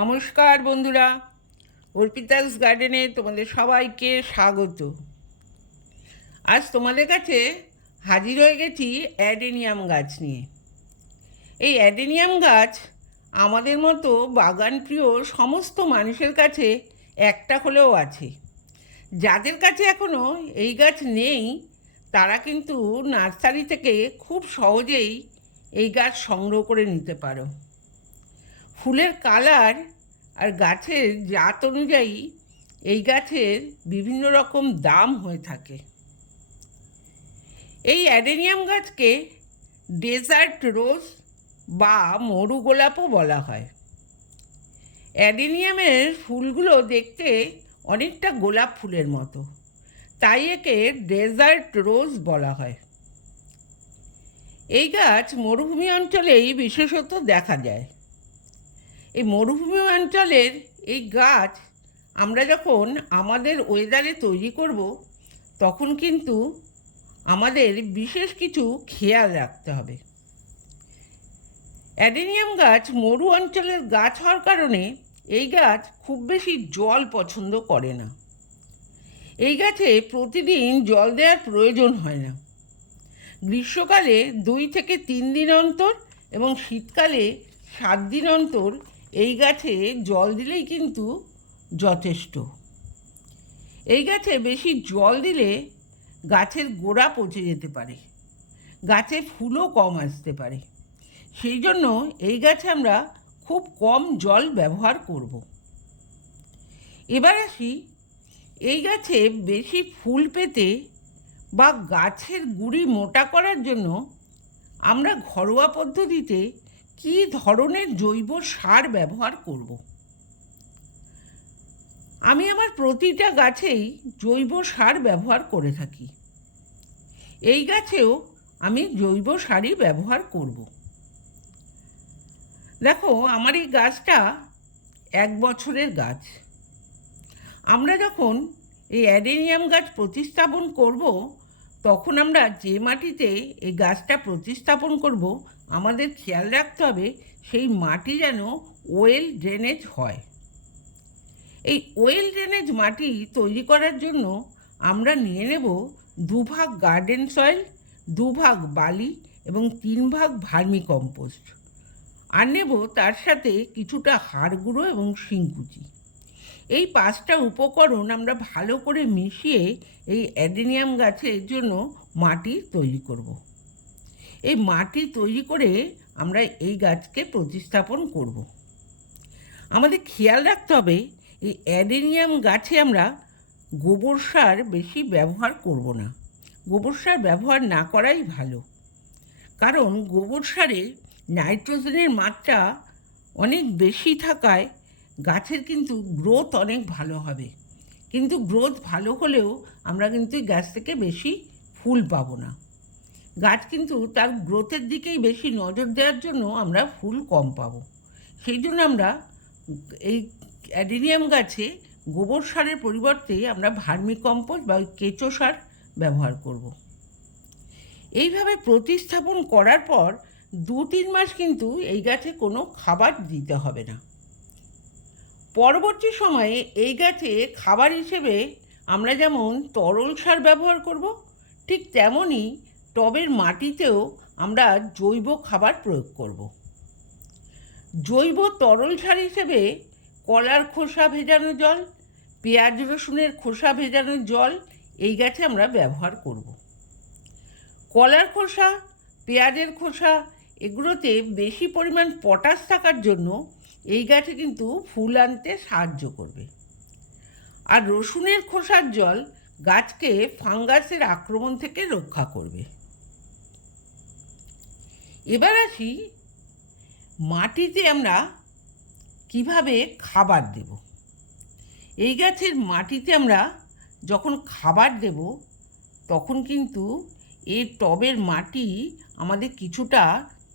নমস্কার বন্ধুরা, অর্পিতাস গার্ডেনে তোমাদের সবাইকে স্বাগত। আজ তোমাদের কাছে হাজির হয়ে গেছি অ্যাডেনিয়াম গাছ নিয়ে। এই অ্যাডেনিয়াম গাছ আমাদের মতো বাগানপ্রিয় সমস্ত মানুষের কাছে একটা হলেও আছে। যাদের কাছে এখনও এই গাছ নেই তারা কিন্তু নার্সারি থেকে খুব সহজেই এই গাছ সংগ্রহ করে নিতে পারো। ফুলের কালার আর গাছের জাত অনুযায়ী এই গাছের বিভিন্ন রকম দাম হয়ে থাকে। এই অ্যাডেনিয়াম গাছকে ডেজার্ট রোজ বা মরু গোলাপও বলা হয়। অ্যাডেনিয়ামের ফুলগুলো দেখতে অনেকটা গোলাপ ফুলের মতো, তাই একে ডেজার্ট রোজ বলা হয়। এই গাছ মরুভূমি অঞ্চলেই বিশেষত দেখা যায়। এই মরুভূমি অঞ্চলের এই গাছ আমরা যখন আমাদের ওয়েদারে তৈরি করব তখন কিন্তু আমাদের বিশেষ কিছু খেয়াল রাখতে হবে। অ্যাডেনিয়াম গাছ মরু অঞ্চলের গাছ হওয়ার কারণে এই গাছ খুব বেশি জল পছন্দ করে না। এই গাছে প্রতিদিন জল দেওয়ার প্রয়োজন হয় না। গ্রীষ্মকালে 2 থেকে 3 দিন অন্তর এবং শীতকালে 7 দিন অন্তর এই গাছে জল দিলেই কিন্তু যথেষ্ট। এই গাছে বেশি জল দিলে গাছের গোড়া পচে যেতে পারে, গাছে ফুলও কম আসতে পারে। সেই জন্য এই গাছে আমরা খুব কম জল ব্যবহার করব। এবার আসি, এই গাছে বেশি ফুল পেতে বা গাছের গুঁড়ি মোটা করার জন্য আমরা ঘরোয়া পদ্ধতিতে কী ধরনের জৈব সার ব্যবহার করব। আমি আমার প্রতিটা গাছেই জৈব সার ব্যবহার করে থাকি। এই গাছেও আমি জৈব সারই ব্যবহার করব। দেখো, আমার এই গাছটা 1 বছরের গাছ। আমরা যখন এই অ্যাডেনিয়াম গাছ প্রতিস্থাপন করব তখন আমরা যে মাটিতে এই গাছটা প্রতিস্থাপন করব আমাদের খেয়াল রাখতে হবে সেই মাটি যেন ওয়েল ড্রেনেজ হয়। এই ওয়েল ড্রেনেজ মাটি তৈরি করার জন্য আমরা নিয়ে নেব 2 ভাগ গার্ডেন সয়েল, 2 ভাগ বালি এবং 3 ভাগ ভার্মি কম্পোস্ট। আর নেব তার সাথে কিছুটা হাড় গুঁড়ো এবং শিংকুচি। এই 5টা উপকরণ আমরা ভালো করে মিশিয়ে এই অ্যাডেনিয়াম গাছের জন্য মাটি তৈরি করব। এই মাটি তৈরি করে আমরা এই গাছকে প্রতিস্থাপন করব। আমাদের খেয়াল রাখতে হবে এই অ্যাডেনিয়াম গাছে আমরা গোবর সার বেশি ব্যবহার করব না। গোবর সার ব্যবহার না করাই ভালো, কারণ গোবর সারে নাইট্রোজেনের মাত্রা অনেক বেশি থাকায় গাছের কিন্তু গ্রোথ অনেক ভালো হবে, কিন্তু গ্রোথ ভালো হলেও আমরা কিন্তু গাছ থেকে বেশি ফুল পাবো না। গাছ কিন্তু তার গ্রোথের দিকেই বেশি নজর দেওয়ার জন্য আমরা ফুল কম পাবো। সেই জন্য আমরা এই অ্যাডেনিয়াম গাছে গোবর সারের পরিবর্তে আমরা ভার্মি কম্পোস্ট বা কেঁচো সার ব্যবহার করব। এইভাবে প্রতিস্থাপন করার পর 2-3 মাস কিন্তু এই গাছে কোনো খাবার দিতে হবে না। পরবর্তী সময়ে এই গাছে খাবার হিসেবে আমরা যেমন তরল সার ব্যবহার করব, ঠিক তেমনই টবের মাটিতেও আমরা জৈব খাবার প্রয়োগ করব। জৈব তরল সার হিসেবে কলার খোসা ভেজানো জল, পেঁয়াজ রসুনের খোসা ভেজানো জল এই গাছে আমরা ব্যবহার করব। কলার খোসা, পেঁয়াজের খোসা এগুলোতে বেশি পরিমাণ পটাশ থাকার জন্য এই গাছে কিন্তু ফুল আনতে সাহায্য করবে। আর রসুনের খোসার জল গাছকে ফাঙ্গাসের আক্রমণ থেকে রক্ষা করবে। এবার আসি, মাটিতে আমরা কিভাবে খাবার দেব। এই গাছের মাটিতে আমরা যখন খাবার দেব তখন কিন্তু এই টবের মাটি আমাদের কিছুটা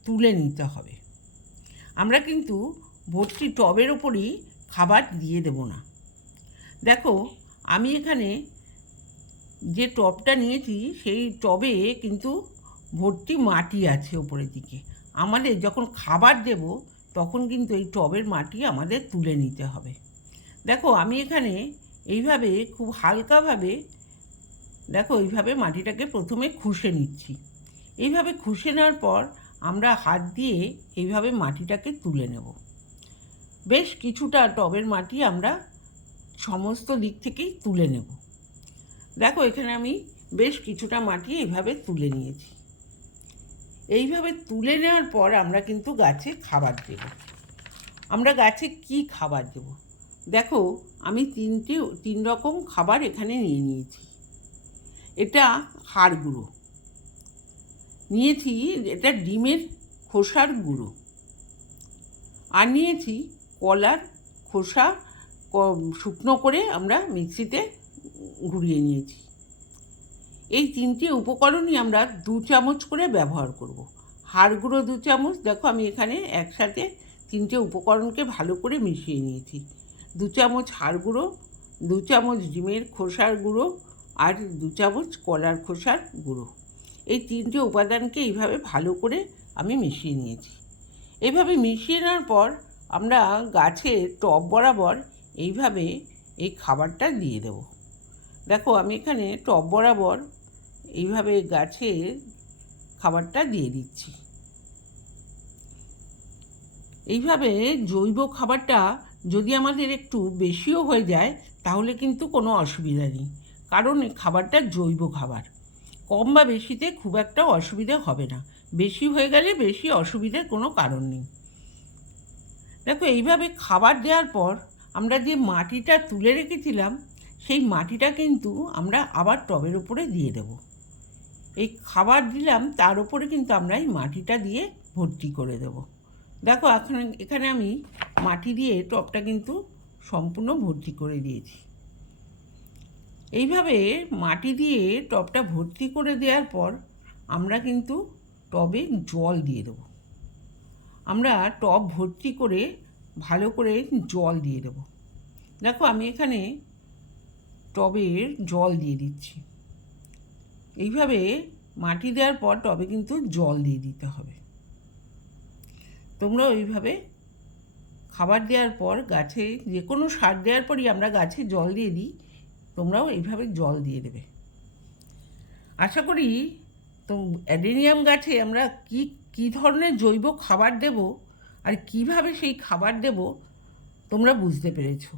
তুলে নিতে হবে। আমরা কিন্তু ভর্তি টবের ওপরই খাবার দিয়ে দেব না। দেখো, আমি এখানে যে টবটা নিয়েছি সেই টবে কিন্তু ভর্তি মাটি আছে ওপরের দিকে। আমাদের যখন খাবার দেব তখন কিন্তু এই টবের মাটি আমাদের তুলে নিতে হবে। দেখো আমি এখানে এইভাবে খুব হালকাভাবে এইভাবে মাটিটাকে প্রথমে খুশে নিচ্ছি। এইভাবে খুশে নেওয়ার পর আমরা হাত দিয়ে এইভাবে মাটিটাকে তুলে নেব। বেশ কিছুটা টবের মাটি আমরা সমস্ত দিক থেকেই তুলে নেব। দেখো এখানে আমি বেশ কিছুটা মাটি এইভাবে তুলে নিয়েছি। এইভাবে তুলে নেওয়ার পর আমরা কিন্তু গাছে খাবার দেব। আমরা গাছে কি খাবার দেব? দেখো আমি তিন রকম খাবার এখানে নিয়ে নিয়েছি। এটা হাড় গুঁড়ো নিয়েছি, এটা ডিমের খোসার গুঁড়ো, আর নিয়েছি কলার খোসা শুকনো করে আমরা মিক্সিতে ঘুরিয়ে নিয়েছি। এই তিনটি উপকরণই আমরা 2 চামচ করে ব্যবহার করব। হাড় গুঁড়ো 2 চামচ, দেখো আমি এখানে একসাথে তিনটে উপকরণকে ভালো করে মিশিয়ে নিয়েছি। 2 চামচ হাড় গুঁড়ো, 2 চামচ ডিমের খোসার গুঁড়ো, আর 2 চামচ কলার খোসার গুঁড়ো। এই তিনটে উপাদানকে এইভাবে ভালো করে আমি মিশিয়ে নিয়েছি। এইভাবে মিশিয়ে নেওয়ার পর আমরা গাছের টব বরাবর এইভাবে এই খাবারটা দিয়ে দেব। দেখো আমি এখানে টব বরাবর এইভাবে গাছের খাবারটা দিয়ে দিচ্ছি। এইভাবে জৈব খাবারটা যদি আমাদের একটু বেশিও হয়ে যায় তাহলে কিন্তু কোনো অসুবিধা নেই, কারণ এই খাবারটা জৈব খাবার। কম বা বেশিতে খুব একটা অসুবিধা হবে না, বেশি হয়ে গেলে বেশি অসুবিধার কোনো কারণ নেই। দেখো এইভাবে খাবার দেওয়ার পর আমরা যে মাটিটা তুলে রেখেছিলাম সেই মাটিটা কিন্তু আমরা আবার টবের উপরে দিয়ে দেব। এই খাবার দিলাম তার উপরে কিন্তু আমরা এই মাটিটা দিয়ে ভর্তি করে দেব। দেখো এখানে আমি মাটি দিয়ে টবটা কিন্তু সম্পূর্ণ ভর্তি করে দিয়েছি। এইভাবে মাটি দিয়ে টবটা ভর্তি করে দেওয়ার পর আমরা কিন্তু টবে জল দিয়ে দেব। আমরা টব ভর্তি করে ভালো করে জল দিয়ে দেব। দেখো আমি এখানে টবের জল দিয়ে দিচ্ছি। এইভাবে মাটি দেওয়ার পর টবে কিন্তু জল দিয়ে দিতে হবে। তোমরা ওইভাবে খাবার দেওয়ার পর গাছে যে কোনো সার দেওয়ার পরই আমরা গাছে জল দিয়ে দিই, তোমরাও এইভাবে জল দিয়ে দেবে। আশা করি তো অ্যাডেনিয়াম গাছে আমরা কি ধরনের জৈব খাবার দেব আর কিভাবে সেই খাবার দেব তোমরা বুঝতে পেরেছো।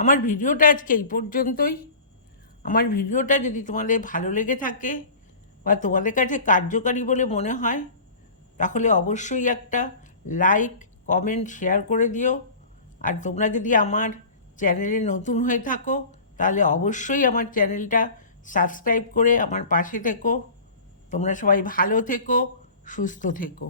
আমার ভিডিওটা আজকে এই পর্যন্তই। আমার ভিডিওটা যদি তোমাদের ভালো লেগে থাকে বা তোমাদের কাছে কার্যকারী বলে মনে হয় তাহলে অবশ্যই একটা লাইক, কমেন্ট, শেয়ার করে দিও। আর তোমরা যদি আমার চ্যানেলে নতুন হয়ে থাকো তাহলে অবশ্যই আমার চ্যানেলটা সাবস্ক্রাইব করে আমার পাশে থেকো। তোমরা সবাই ভালো থেকো, সুস্থ থেকো।